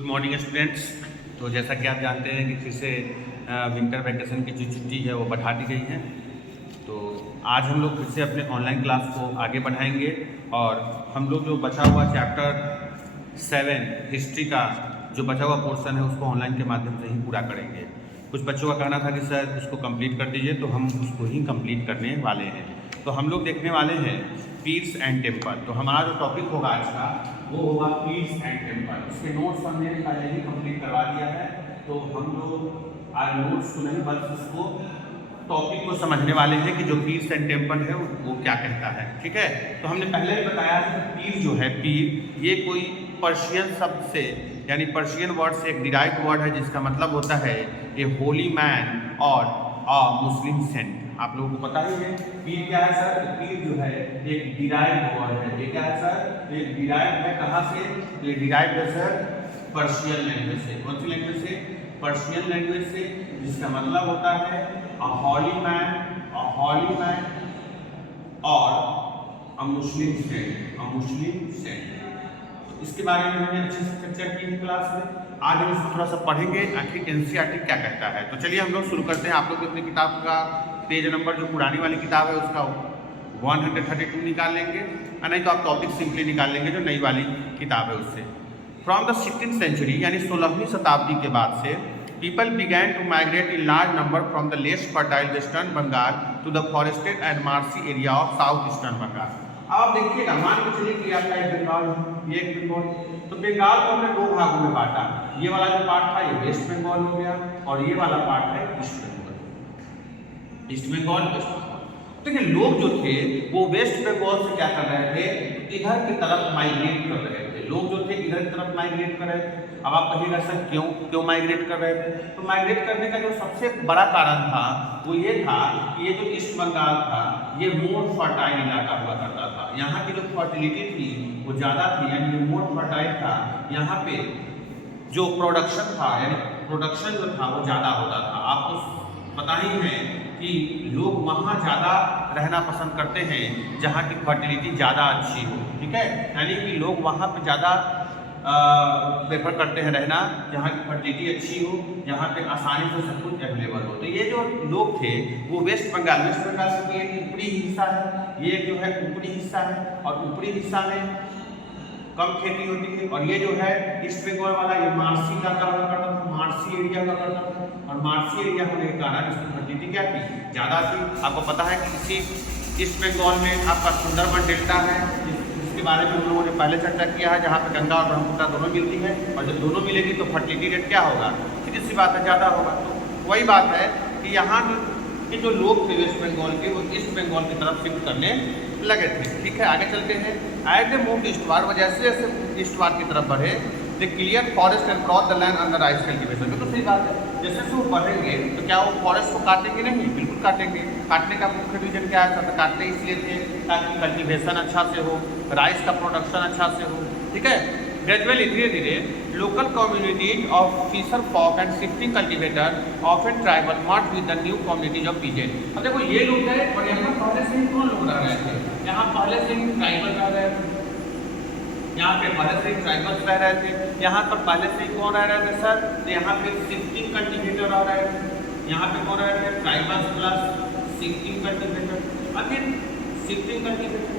Good morning students. तो जैसा कि आप जानते हैं कि फिर से विंटर वैकेशन की जो छुट्टी है वो बढ़ा दी गई है। तो आज हम लोग फिर से अपने ऑनलाइन क्लास को आगे बढ़ाएंगे और हम लोग जो बचा हुआ चैप्टर 7 हिस्ट्री का जो बचा हुआ पोर्शन है उसको ऑनलाइन के माध्यम से ही पूरा करेंगे। कुछ बच्चों का कहना था कि सर उसको कंप्लीट कर दीजिए, तो हम उसको ही कंप्लीट करने वाले हैं। तो हम लोग देखने वाले हैं पीर्स एंड टेम्पल। तो हमारा जो टॉपिक होगा आज का वो होगा पीर्स एंड टेम्पल। इसके नोट्स हमने पहले ही कंप्लीट करवा दिया है, तो हम लोग आज नोट्स को नहीं बस इसको टॉपिक को समझने वाले हैं कि जो पीर्स एंड टेम्पल है वो क्या कहता है। ठीक है, तो हमने पहले ही बताया कि पीर जो है, पीर ये कोई पर्शियन शब्द से यानी पर्शियन वर्ड से एक डिराइव्ड वर्ड है जिसका मतलब होता है ए होली मैन और अ मुस्लिम सेंट। आप लोगों को पता ही है पीर क्या है सर। पीर जो है एक डिराइव्ड वर्ड है। ये क्या है सर? एक डिराइव्ड है। कहाँ से? ये डिराइव्ड है सर पर्शियन लैंग्वेज से। कौन सी लैंग्वेज से? पर्शियन लैंग्वेज से, जिसका मतलब होता है अ होली मैन और अ मुस्लिम सेंट। तो इसके बारे में हमने अच्छे से चर्चा की क्लास में। आज हम इसको थोड़ा सा पढ़ेंगे आखिर एनसीईआरटी क्या कहता है। तो चलिए हम लोग शुरू करते हैं। आप लोग अपनी किताब का पेज नंबर जो पुरानी वाली किताब है उसका 132 निकाल लेंगे, और नहीं तो आप टॉपिक सिंपली निकाल लेंगे जो नई वाली किताब है उससे। फ्रॉम द 16th सेंचुरी यानी 16वीं शताब्दी के बाद से people began to migrate in large number from the less fertile western Bengal to the forested and marshy area of south eastern Bengal. अब आप देखिएगा, मान के चलिए कि आपका एक बंगाल है, ये एक बंगाल। तो बंगाल को हमने दो भागों में बांटा। ये वाला जो पार्ट था ये वेस्ट बंगाल हो गया और ये वाला पार्ट है ईस्ट बंगाल। देखिए लोग जो थे वो वेस्ट बंगाल से क्या कर रहे थे, इधर की तरफ माइग्रेट कर रहे थे। लोग जो थे इधर की तरफ माइग्रेट कर रहे थे। अब आप कहिएगा सर क्यों माइग्रेट कर रहे थे? तो माइग्रेट करने का जो सबसे बड़ा कारण था वो ये था कि ये जो ईस्ट बंगाल था ये मोर फर्टाइल इलाका हुआ करता था। यहाँ की जो फर्टिलिटी थी वो ज़्यादा थी, यानी जो मोर फर्टाइल था, यहाँ पे जो प्रोडक्शन था यानी प्रोडक्शन जो था वो ज़्यादा होता था। आपको पता ही है कि लोग वहाँ ज़्यादा रहना पसंद करते हैं जहाँ की फर्टिलिटी ज़्यादा अच्छी हो। ठीक है, यानी कि लोग वहाँ पे ज़्यादा प्रेफर करते हैं रहना जहाँ की फर्टिलिटी अच्छी हो, जहाँ पे आसानी से सब कुछ अवेलेबल हो। तो ये जो लोग थे वो वेस्ट बंगाल से ये ऊपरी हिस्सा है, ये जो है ऊपरी हिस्सा है और ऊपरी हिस्सा में कम खेती होती है। और ये जो है ईस्ट बंगाल वाला ये मार्सी इलाका हुआ करता था, मार्सी एरिया हुआ करता था। और मार्सी एरिया होने के कारण इसकी फर्टिलिटी क्या थी? ज़्यादा थी। आपको पता है कि इसी ईस्ट बंगाल में आपका सुंदरबन डेल्टा है, जिसके बारे में हम लोगों ने पहले चर्चा किया है, जहाँ पे गंगा और ब्रह्मपुत्र दोनों मिलती है। और जब दोनों मिलेगी तो फर्टिलिटी रेट क्या होगा? सीधी सी बात है, ज़्यादा होगा। तो वही बात है कि यहाँ के जो लोग थे वेस्ट बंगाल के वो ईस्ट बंगाल की तरफ शिफ्ट करने लगे थे। ठीक है, आगे चलते हैं। एज दे मूव्ड ईस्टवार्ड, वो जैसे जैसे ईस्टवार्ड की तरफ बढ़े they clear forest and cross the land under rice cultivation. तो सही बात है, जैसे जैसे वो बढ़ेंगे तो क्या वो फॉरेस्ट को काटेंगे? नहीं, बिल्कुल काटेंगे। काटने का मुख्य रीजन क्या है? तो काटते इसलिए थे ताकि कल्टीवेशन अच्छा से हो, राइस का प्रोडक्शन अच्छा से हो। ठीक है, ग्रेजुअली धीरे धीरे local communities of fisher folk and shifting cultivator often tribal merge with the new communities of peasant. अब देखो ये लोग गए और यहाँ पहले से ही कौन लोग रह रहे थे? यहाँ पहले से ही ट्राइबल रह रहे थे, यहाँ पे पहले से ही ट्राइबल्स रह रहे थे। यहाँ पर पहले से ही कौन रह रहे थे सर? तो यहाँ पे शिफ्टिंग कल्टीवेटर रह रहे थे। यहाँ पे कौन रह रहे थे? Tribals plus shifting cultivator. Again shifting cultivator.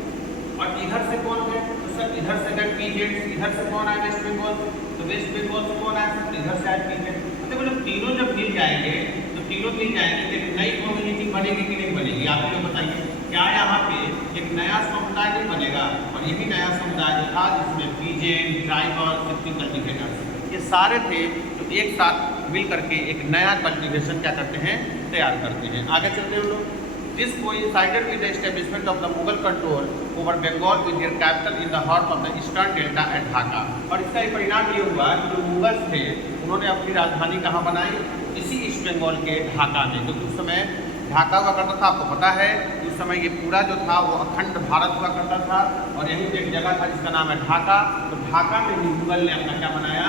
और इधर से कौन गए? तो सर इधर से गए पीजेंट्स। इधर से कौन आए? वेस्ट बंगाल। तो वेस्ट बंगाल से कौन आए? सर इधर से आए पीजेंट। देखो जब तीनों जब मिल जाएंगे तो तीनों मिल जाएंगे तो एक नई कम्युनिटी बनेगी कि नहीं बनेगी? आप लोग बताइए, क्या यहाँ पे एक नया समुदाय नहीं बनेगा? और यही नया समुदाय जो था जिसमें पीजेंट, ट्राइबल, शिफ्टिंग कल्टीवेटर ये सारे थे जो एक साथ मिल करके एक नया कल्टीवेशन क्या करते हैं? तैयार करते हैं। आगे चलते हैं लोग। This coincided with the establishment of the Mughal control over Bengal with their capital in the heart of the eastern delta at Dhaka। और इसका एक परिणाम ये हुआ कि जो मुगल्स थे उन्होंने अपनी राजधानी कहाँ बनाई? इसी ईस्ट बंगाल के ढाका में। क्योंकि उस समय ढाका हुआ करता था, आपको पता है उस समय ये पूरा जो था वो अखंड भारत हुआ करता था और यहीं पे एक जगह था जिसका नाम है ढाका। तो ढाका में ही मुगल ने अपना क्या बनाया?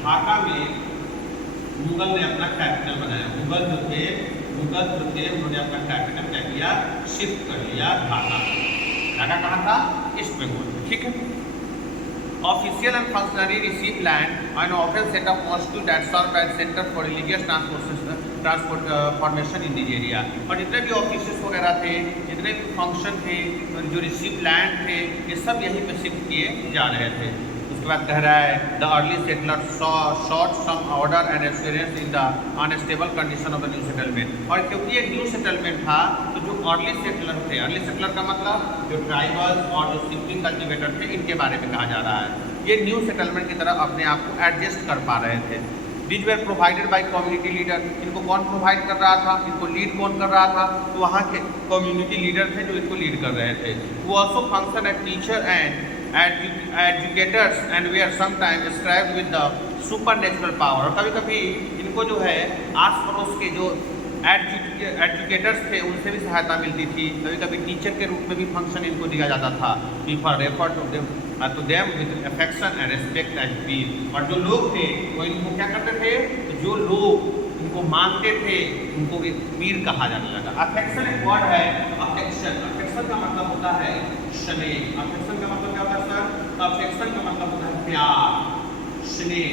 ढाका में मुगल ने अपना कैपिटल बनाया। मुगल जो थे उन्होंने अपना कैपिटल क्या किया? शिफ्ट कर लिया ढाका। ढाका कहाँ था? ईस्ट बंगाल। ठीक है, Official and functionary receive land and often set up mosques that serve as center for religious transformation in this area. और जितने भी ऑफिसेस वगैरह थे, जितने भी फंक्शन थे, जो रिसीव लैंड थे, ये सब यहीं पे शिफ्ट किए जा रहे थे। उसके बाद कह रहा है the early settler sought some order and experience in the unstable condition of the new settlement. और क्योंकि ये न्यू सेटलमेंट था तो जो अर्ली सेटलर थे, अर्ली सेटलर का मतलब जो ट्राइबल्स और जो शिफ्टिंग कल्टिवेटर थे, इनके बारे में कहा जा रहा है। ये न्यू सेटलमेंट की तरफ अपने आप को एडजस्ट कर पा रहे थे। These were provided by community leader। इनको कौन प्रोवाइड कर रहा था, इनको लीड कौन कर रहा था, तो वहाँ के कम्युनिटी लीडर थे जो इनको लीड कर रहे थे। वो also function as teacher and educators and they are sometimes described with the supernatural power. और कभी कभी इनको जो है आस पड़ोस के जो एजुकेटर्स थे उनसे भी सहायता मिलती थी। कभी कभी टीचर के रूप में भी फंक्शन इनको दिया जाता था। People refer to them with affection and respect as pir. और जो लोग थे वो इनको क्या करते थे, तो जो लोग इनको मानते थे उनको पीर कहा जाने लगा। अफेक्शन एक वर्ड है, अफेक्शन, अफेक्शन का मतलब होता है स्नेह। अफेक्शन का मतलब क्या होता है सर? अफेक्शन का मतलब होता है प्यार, स्नेह।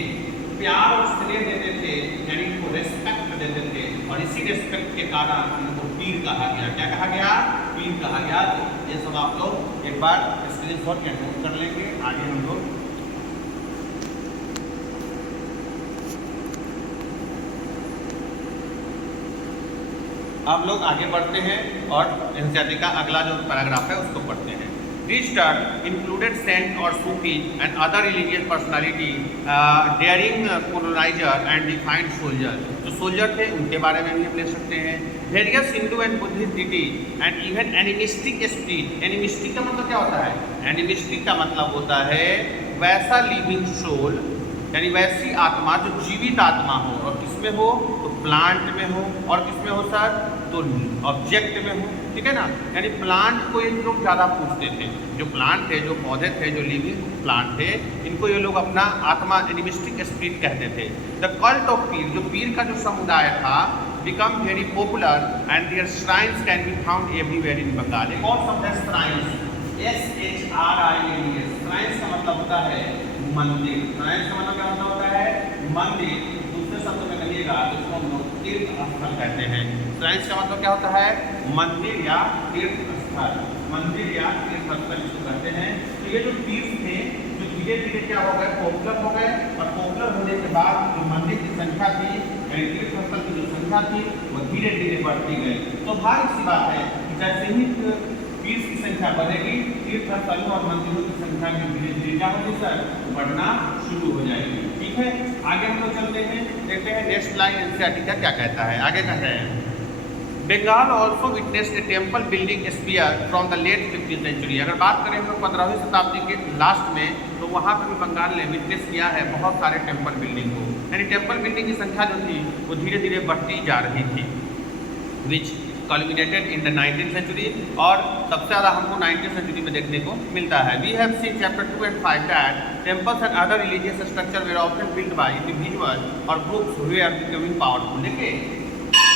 प्यार और स्नेह देते थे, यानी इनको रेस्पेक्ट देते थे, और इसी रेस्पेक्ट के कारण इनको पीर कहा गया। क्या कहा गया? पीर कहा गया। तो ये सब आप लोग एक बार स्क्रीनशॉट या नोट कर लेंगे। आगे हम लोग आगे बढ़ते हैं और एनसीईआरटी का अगला जो पैराग्राफ है उसको पढ़ते हैं। This term included saint or Sufis and other religious personality, daring colonizer and defiant soldier। जो सोल्जर थे उनके बारे में भी हम ले सकते हैं। Various Hindu and Buddhist deity and even animistic spirit। Animistic का मतलब क्या होता है? एनिमिस्टिक का मतलब होता है वैसा लिविंग सोल, यानी वैसी आत्मा जो जीवित आत्मा हो, और किसमें हो तो प्लांट में हो, और किसमें हो सर तो ऑब्जेक्ट में हो। ठीक है ना? यानी प्लांट को ये लोग ज़्यादा पूछते थे। जो प्लांट थे, जो पौधे थे, जो लिविंग प्लांट थे, इनको ये लोग अपना आत्मा एनिमिस्टिक स्पिरिट कहते थे। द कल्ट ऑफ पीर, जो पीर का जो समुदाय था, become very popular and their shrines can be found everywhere in Bengal. एक और शब्द है श्राइन्स, SHRINES। श्राइन्स का मतलब होता है मंदिर। श्राइन्स का मतलब क्या होता है? मंदिर। दूसरे शब्द में कहिएगा तो इसको हम लोग तीर्थ स्थल कहते हैं। श्राइन्स का मतलब क्या होता है? मंदिर या तीर्थ स्थल, मंदिर या तीर्थ स्थल इसको कहते हैं। तो ये जो तीर्थ थे जो धीरे धीरे क्या हो गए, पॉपुलर हो गए, और पॉपुलर होने के बाद जो मंदिर की संख्या थी, यानी तीर्थ स्थल की जो संख्या थी, वो धीरे धीरे बढ़ती गई। तो भारी सी बात है कि जैसे ही तीर्थ की संख्या बढ़ेगी, तीर्थ स्थलों और मंदिरों की संख्या में धीरे धीरे क्या होगी सर, बढ़ना शुरू हो जाएगी। ठीक है, आगे हम लोग चलते हैं, देखते हैं नेक्स्ट लाइन एनसीईआरटी का क्या कहता है। आगे कह रहे हैं Bengal also witness a temple building spree from the late 15th century. अगर बात करें हम लोग 15वीं शताब्दी के लास्ट में, तो वहाँ पर भी बंगाल ने विटनेस किया है बहुत सारे टेम्पल बिल्डिंग को। यानी टेम्पल बिल्डिंग की संख्या जो थी वो धीरे धीरे बढ़ती जा रही थी, विच culminated in the 19th century। और सबसे ज़्यादा हमको 19th century में देखने को मिलता है। We have seen chapter 2 and 5 that temples and other religious structure were often built by individuals or groups who were becoming powerful। देखिए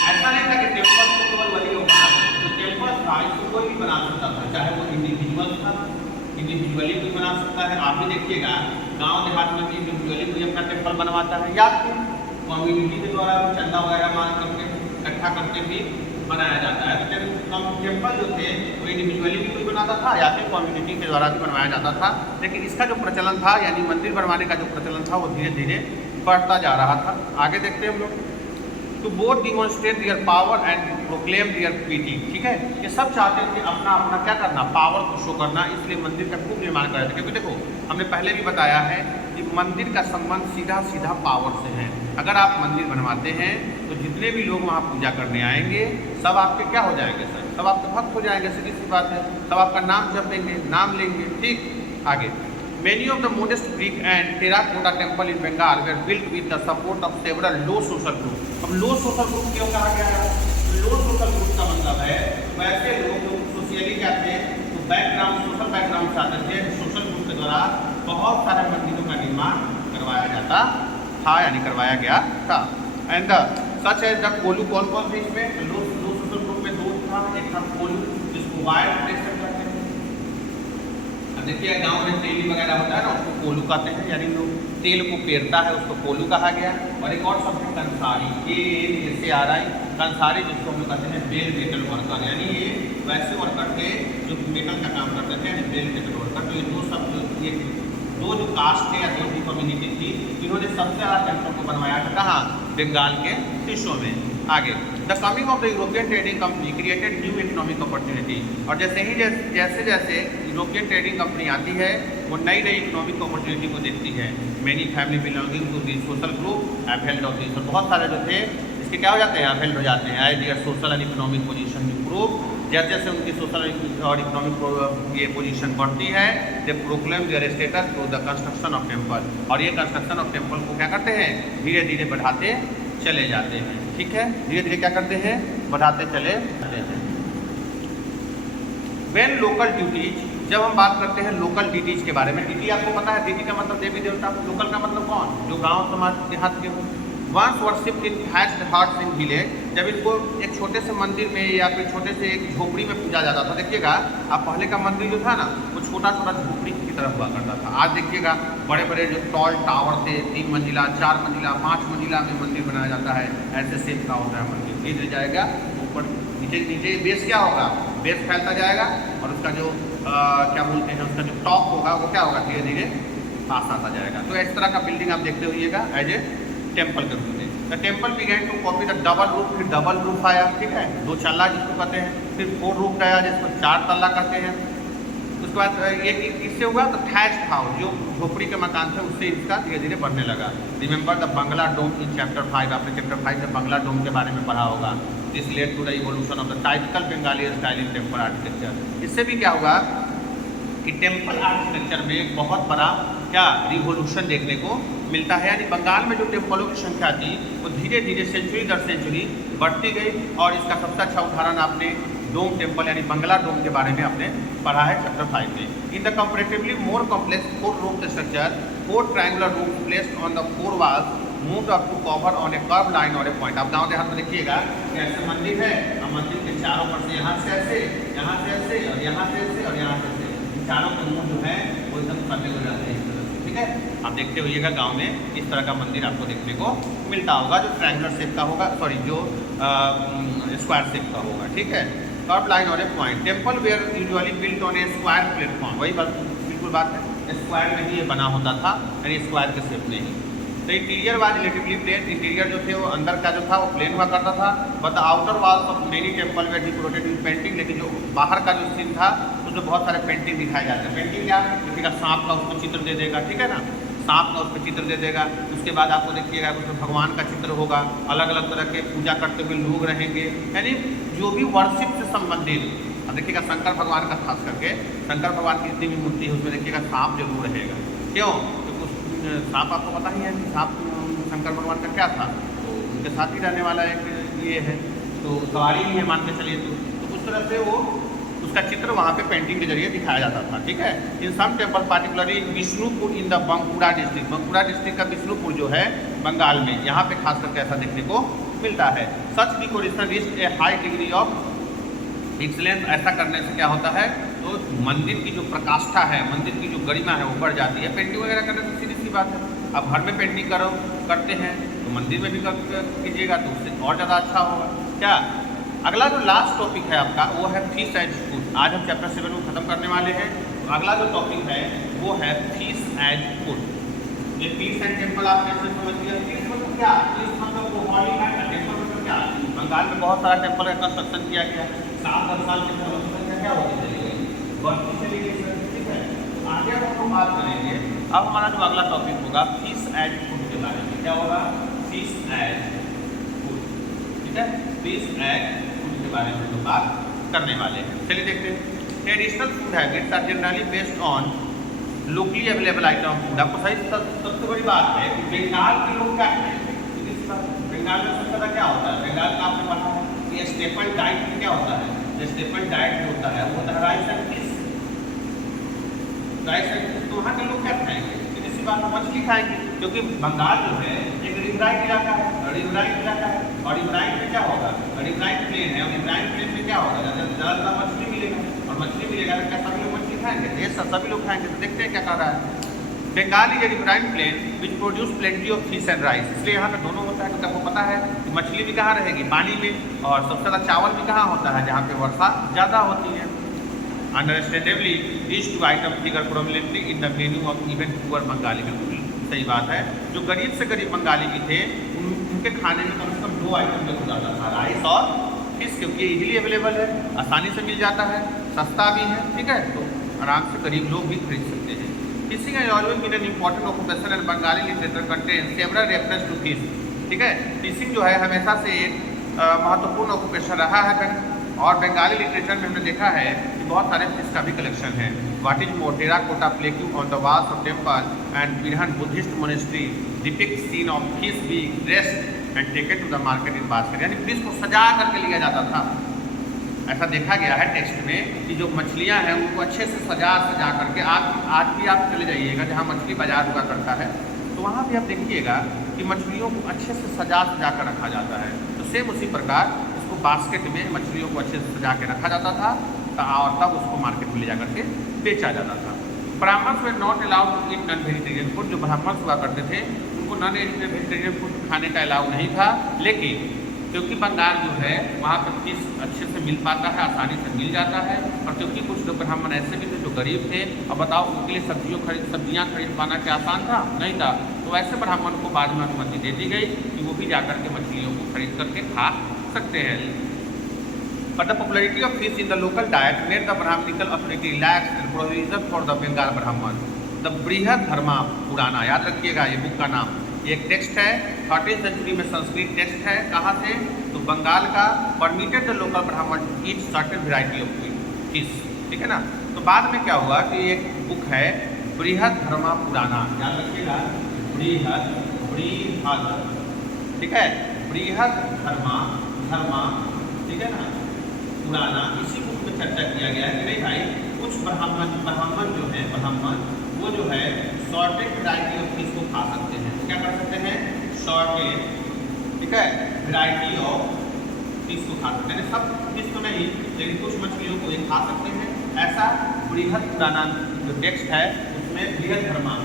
ऐसा नहीं था कि टेम्पल को केवल वही लोग बना सकते, तो टेम्पल था इसको कोई भी बना सकता था, चाहे वो इंडिविजुअल था, इंडिविजुअली कोई बना सकता है। आप भी देखिएगा गाँव देहात में भी इंडिविजुअली कोई अपना टेम्पल बनवाता है, या फिर कम्युनिटी के द्वारा चंदा वगैरह मान करके इकट्ठा करके भी बनाया जाता है। तो टेम्पल जो थे वो इंडिविजुअली भी कोई बनाता था या फिर कम्युनिटी के द्वारा भी बनवाया जाता था। लेकिन इसका जो प्रचलन था, यानी मंदिर बनवाने का जो प्रचलन था, वो धीरे धीरे बढ़ता जा रहा था। आगे देखते हैं हम लोग। To both demonstrate their power and proclaim their piety. ठीक है, ये सब चाहते थे अपना अपना क्या करना, पावर को शो करना, इसलिए मंदिर का खूब निर्माण कर रहे थे। क्योंकि देखो हमने पहले भी बताया है कि मंदिर का संबंध सीधा सीधा पावर से है। अगर आप मंदिर बनवाते हैं तो जितने भी लोग वहाँ पूजा करने आएंगे सब आपके क्या हो जाएंगे सर, सब आपके भक्त हो जाएंगे, सीधी सी बात है। सब आपका नाम जपेंगे, नाम लेंगे। ठीक, आगे Many of the modest brick and terracotta temple in Bengal were built with the support of several low social groups। अब low social group क्यों कहा गया है? low social group का मतलब है वैसे लोग जो सोशली क्या थे, तो बैकग्राउंड, सोशल बैकग्राउंड से आते थे। सोशल ग्रुप के द्वारा बहुत सारे मंदिरों का निर्माण करवाया जाता था, यानी करवाया गया था। एंड सच है द कोलू, कौन कौन थे इसमें? लो सोशल ग्रुप में दो था, एक था कोलू जिसको वायर प्रेशर कहते हैं, देखिए गांव में तेली वगैरह होता है ना, उसको कोलू कहते हैं, यानी जो तेल को पेरता है उसको कोलू कहा गया। और एक और शब्द है कंसारी, KNSARI, कंसारी जिसको हम कहते हैं बेल मेटल वर्कर, यानी ये वैसे वर्कर थे जो मेटल का काम करते थे, यानी बेल मेटल वर्कर। तो ये दो शब्द, ये दो जो कास्ट थे या दो जो कम्युनिटी थी, इन्होंने सबसे ज़्यादा टेम्पल को बनवाया था कहाँ, बंगाल के हिस्सों में। आगे, the coming of the European trading company created new economic opportunity, और जैसे ही जैसे जैसे यूरोपियन ट्रेडिंग कंपनी आती है वो नई नई इकोनॉमिक अपॉर्चुनिटी को देखती है। Many family belonging to the social group upheld of this, और बहुत सारे जो थे इसके क्या हो जाते हैं, अपहेल्ड हो जाते हैं। As their social and economic position improve, जैसे जैसे उनकी सोशल और इकोनॉमिक ये पोजीशन बढ़ती है, they proclaim their status through the construction of temple, और ये कंस्ट्रक्शन ऑफ टेम्पल को क्या करते हैं, धीरे धीरे बढ़ाते चले जाते हैं। ठीक है, धीरे धीरे क्या करते हैं, बढ़ाते चले जाते हैं। वेन लोकल ड्यूटीज, जब हम बात करते हैं लोकल ड्यूटीज के बारे में, ड्यूटी आपको पता है, ड्यूटी का मतलब देवी देवता, लोकल का मतलब कौन, जो गांव समाज देहात के हो। Once worshipped in thatched huts in village, जब इनको एक छोटे से मंदिर में या फिर छोटे से एक झोपड़ी में पूजा जाता था। देखिएगा आप पहले का मंदिर जो था ना, वो छोटा छोटा झोपड़ी की तरह हुआ करता था। आज देखिएगा बड़े बड़े जो टॉल टावर थे, 3 मंजिला, 4 मंजिला, 5 मंजिला में मंदिर बनाया जाता है, ऐसे शेप का होता है मंदिर। धीरे जाएगा ऊपर, नीचे नीचे बेस क्या होगा, बेस फैलता जाएगा, और उसका जो क्या बोलते हैं, उसका जो टॉप होगा वो क्या होगा, धीरे धीरे पास आता जाएगा। तो इस तरह का बिल्डिंग आप देखते होइएगा एज ए टेम्पल के रूप में। The temple began to copy the double roof, फिर डबल रूफ आया, ठीक है, 2 चल्ला जिसको कहते हैं, फिर 4 रूफ आया जिसको 4 तल्ला कहते हैं। उसके बाद ये इससे हुआ तो थैच्ड हाउस, जो झोपड़ी के मकान थे उससे इसका धीरे धीरे बढ़ने लगा। Remember the Bangla dome in chapter 5, आपने चैप्टर 5 में बंगला डोम के बारे में पढ़ा होगा। This led to the evolution of the typical Bengali style in temple architecture. इससे भी क्या होगा कि टेम्पल आर्किटेक्चर में बहुत बड़ा क्या रिवोल्यूशन देखने को मिलता है। यानी बंगाल में जो टेम्पलों की संख्या थी वो धीरे धीरे सेंचुरी दर सेंचुरी बढ़ती गई, और इसका सबसे अच्छा उदाहरण आपने डोम टेम्पल यानी बंगला डोम के बारे में आपने पढ़ा है चैप्टर 5 में। In the comparatively more complex 4 roof structure, 4 triangular roof placed on the 4 walls moved up to cover on a curve line और ए पॉइंट। आप गाँव देहात में देखिएगा कि ऐसे मंदिर है, और मंदिर के चारों पर से यहाँ से ऐसे, यहाँ से ऐसे, और यहाँ से ऐसे, और यहाँ से ऐसे, चारों के मुँह जो है वो एकदम फटे हो जाते हैं इस तरह से। ठीक है, आप देखते होइएगा गांव में इस तरह का मंदिर आपको देखने को मिलता होगा, जो ट्रायंगुलर शेप का होगा, सॉरी जो स्क्वायर शेप का होगा। ठीक है, कर्व लाइन और a point. Temple were usually built on a square platform, वही बात बिल्कुल बात है, स्क्वायर में ही ये बना होता था, यानी स्क्वायर के शेप में ही। तो interior was relatively plain, interior जो थे वो अंदर का जो था वो प्लेन हुआ करता था। But the outer walls of many temple were decorated with painting, लेकिन जो बाहर का जो सीन था उसमें बहुत सारे पेंटिंग दिखाए जाते हैं। पेंटिंग क्या, देखिएगा सांप का उसमें चित्र दे देगा, ठीक है ना, सांप का उसमें चित्र दे देगा। उसके बाद आपको देखिएगा उसमें भगवान का चित्र होगा, अलग अलग तरह के पूजा करते हुए लोग रहेंगे, यानी जो भी वर्शिप से संबंधित। अब देखिएगा शंकर भगवान का खास करके, शंकर भगवान की जितनी भी मूर्ति है उसमें देखिएगा सांप जरूर रहेगा। क्यों, सांप आपको पता ही है कि सांप शंकर भगवान का क्या था, तो उनके साथ ही रहने वाला एक ये है, तो सवारी ही है मान के चलिए। तो उस तरह से वो उसका चित्र वहाँ पे पेंटिंग के जरिए दिखाया जाता था। ठीक है, in some temple particularly Vishnupur in the Bankura district, Bankura district का विष्णुपुर जो है बंगाल में, यहाँ पे खास करके ऐसा देखने को मिलता है। Such decoration reach a high degree of excellence, ऐसा करने से क्या होता है, तो मंदिर की जो प्रकाष्ठा है, मंदिर की जो गरिमा है वो बढ़ जाती है। पेंटिंग वगैरह करने से सीधी सी बात है, अब घर में पेंटिंग करते हैं तो मंदिर में भी कीजिएगा तो उससे और ज़्यादा अच्छा होगा। क्या, अगला जो लास्ट टॉपिक है आपका वो है फिश एज फूड। आज हम चैप्टर 7 को खत्म करने वाले हैं, तो अगला जो टॉपिक है वो है फिश एज फूड। ये फिश एंड टेम्पल आप कैसे समझ लिया, फिश मतलब क्या, फिश मतलब वो बॉडी है, टेम्पल मतलब क्या। बंगाल में बहुत सारा टेम्पल का कंस्ट्रक्शन किया गया, 7-10 साल के संख्या क्या होती चली गई, बढ़ती चली गई। ठीक है, आगे हम बात करेंगे। अब हमारा जो अगला टॉपिक होगा फिश एज फूड के बारे में, क्या होगा, फिश एज फूड। ठीक है, फिश एज फूड के बारे में हम बात करने वाले हैं। चलिए देखते हैं। Traditional food habits are generally based on locally available item of food. आपको सही सबसे बड़ी बात है कि बंगाल के लोग क्या खाएंगे, बंगाल में सबसे ज़्यादा क्या होता है, बंगाल का आपने पढ़ा है कि स्टेपल डाइट में क्या होता है, स्टेपल डाइट जो होता है वो rice and fish, rice and fish. तो वहाँ के लोग क्या खाएंगे, इसी बात में मछली खाएंगे, क्योंकि बंगाल जो है एक रिवराइट इलाका है, रिवराइट इलाका है, और रिवराइट में क्या होगा, रिवराइट प्लेन है, और रिवराइट प्लेन में क्या होगा, ज़्यादा मछली मिलेगा, और मछली मिलेगा तो क्या सभी लोग मछली खाएंगे, ये सभी लोग खाएंगे। तो देखते हैं क्या कह रहा है। Bengal is a riverine plain which produce plenty of fish and rice. इसलिए यहाँ पे दोनों होता है, क्योंकि आपको पता है कि मछली भी कहाँ रहेगी, पानी में, और सबसे ज़्यादा चावल भी कहाँ होता है, जहाँ पे वर्षा ज़्यादा होती है। Understandably these two items figure prominently in the menu of even poor Bengali. बिल्कुल सही बात है, जो गरीब से गरीब बंगाली भी थे उनके खाने में कम से कम 2 आइटम जरूर जाता था, राइस और फिश, क्योंकि ये इजीली अवेलेबल है, आसानी से मिल जाता है, सस्ता भी है, ठीक है, तो आराम से गरीब लोग भी खरीद सकते हैं। Fishing has always been an important occupation and Bengali literature contains several reference to fish। ठीक है, फिशिंग जो है हमेशा से एक महत्वपूर्ण ऑक्यूपेशन रहा है, और बंगाली लिटरेचर में हमने देखा है कि बहुत सारे फिश का भी कलेक्शन है। What is more terracotta plaque on the walls of temple and बिरहन Buddhist monastery depict scene of fish be dressed and taken to the market in basket. यानी फिश को सजा करके लिया जाता था। ऐसा देखा गया है टेक्स्ट में कि जो मछलियां हैं उनको अच्छे से सजा करके, आज भी आप चले जाइएगा जहाँ मछली बाजार हुआ करता है, तो वहाँ भी आप देखिएगा कि मछलियों को अच्छे से सजा कर रखा जाता है। तो सेम उसी प्रकार इसको बास्केट में मछलियों को अच्छे से सजा के रखा जाता था, और तब उसको मार्केट में ले जा करके बेचा जाता था। Brahmans were not allowed to eat non vegetarian food. जो ब्राह्मण्स हुआ करते थे उनको नॉन वेजिटेरियन फूड खाने का अलाउ नहीं था, लेकिन क्योंकि बंगाल जो है वहाँ पर फिश अच्छे से मिल पाता है, आसानी से मिल जाता है, और क्योंकि कुछ लोग ब्राह्मण ऐसे भी थे जो गरीब थे, और बताओ उनके लिए सब्जियाँ खरीद पाना क्या आसान था? नहीं था। तो ऐसे ब्राह्मण को बाद में अनुमति दे दी गई कि वो भी जा करके मछलियों को खरीद करके खा सकते हैं। But the popularity of fish in the local diet made the Brahminical authority lax and provision for the Bengal Brahman। The बृहद्धर्मा पुराना, याद रखिएगा ये बुक का नाम, ये एक टेक्स्ट है 13वीं सेंचुरी में, संस्कृत टेक्स्ट है। कहाँ से? तो बंगाल का। Permitted the local Brahman to eat certain variety of fish. ठीक है ना। तो बाद में क्या हुआ कि एक बुक है बृहद्धर्मा पुराना, याद रखिएगा, बृहद, ठीक है, बृहद्धर्मा, ठीक है ना, पुराना। इसी बुक में चर्चा किया गया है कि नहीं भाई, कुछ ब्राह्मण जो है, वो जो है सॉर्टेड वैरायटी ऑफ फिश को खा सकते हैं। क्या कर सकते हैं? सॉर्टेड, ठीक है, वैरायटी ऑफ फिश को खा सकते हैं। सब फिश तो नहीं, लेकिन कुछ मछलियों को ये खा सकते हैं। ऐसा बृहद्धर्मा जो टेक्स्ट है उसमें बृहद्धर्मा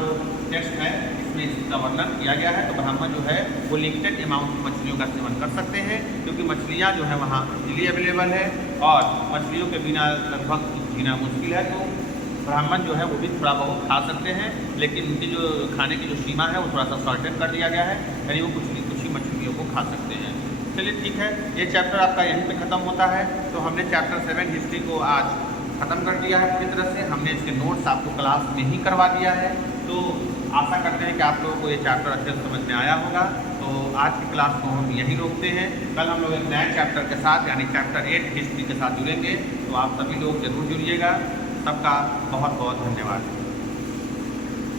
जो टेक्स्ट है इसमें इसका वर्णन किया गया है। तो ब्राह्मण जो है वो लिमिटेड अमाउंट की मछलियों का सेवन कर सकते हैं, क्योंकि मछलियाँ जो है वहाँ इजीली अवेलेबल है, और मछलियों के बिना लगभग जीना मुश्किल है। तो ब्राह्मण जो है वो भी थोड़ा बहुत खा सकते हैं, लेकिन उनकी जो खाने की जो सीमा है वो थोड़ा सा शॉर्टेन कर दिया गया है, यानी वो कुछ ही मछलियों को खा सकते हैं। चलिए ठीक है, ये चैप्टर आपका यहीं पे ख़त्म होता है। तो हमने चैप्टर 7 हिस्ट्री को आज ख़त्म कर दिया है पूरी तरह से। हमने इसके नोट्स आपको क्लास में ही करवा दिया है। तो आशा करते हैं कि आप लोगों को ये चैप्टर अच्छे से समझ में आया होगा। तो आज की क्लास को हम यहीं रोकते हैं। कल हम लोग एक नए चैप्टर के साथ, यानी चैप्टर 8 हिस्ट्री के साथ जुड़ेंगे। तो आप सभी लोग जरूर जुड़िएगा। सबका बहुत बहुत धन्यवाद।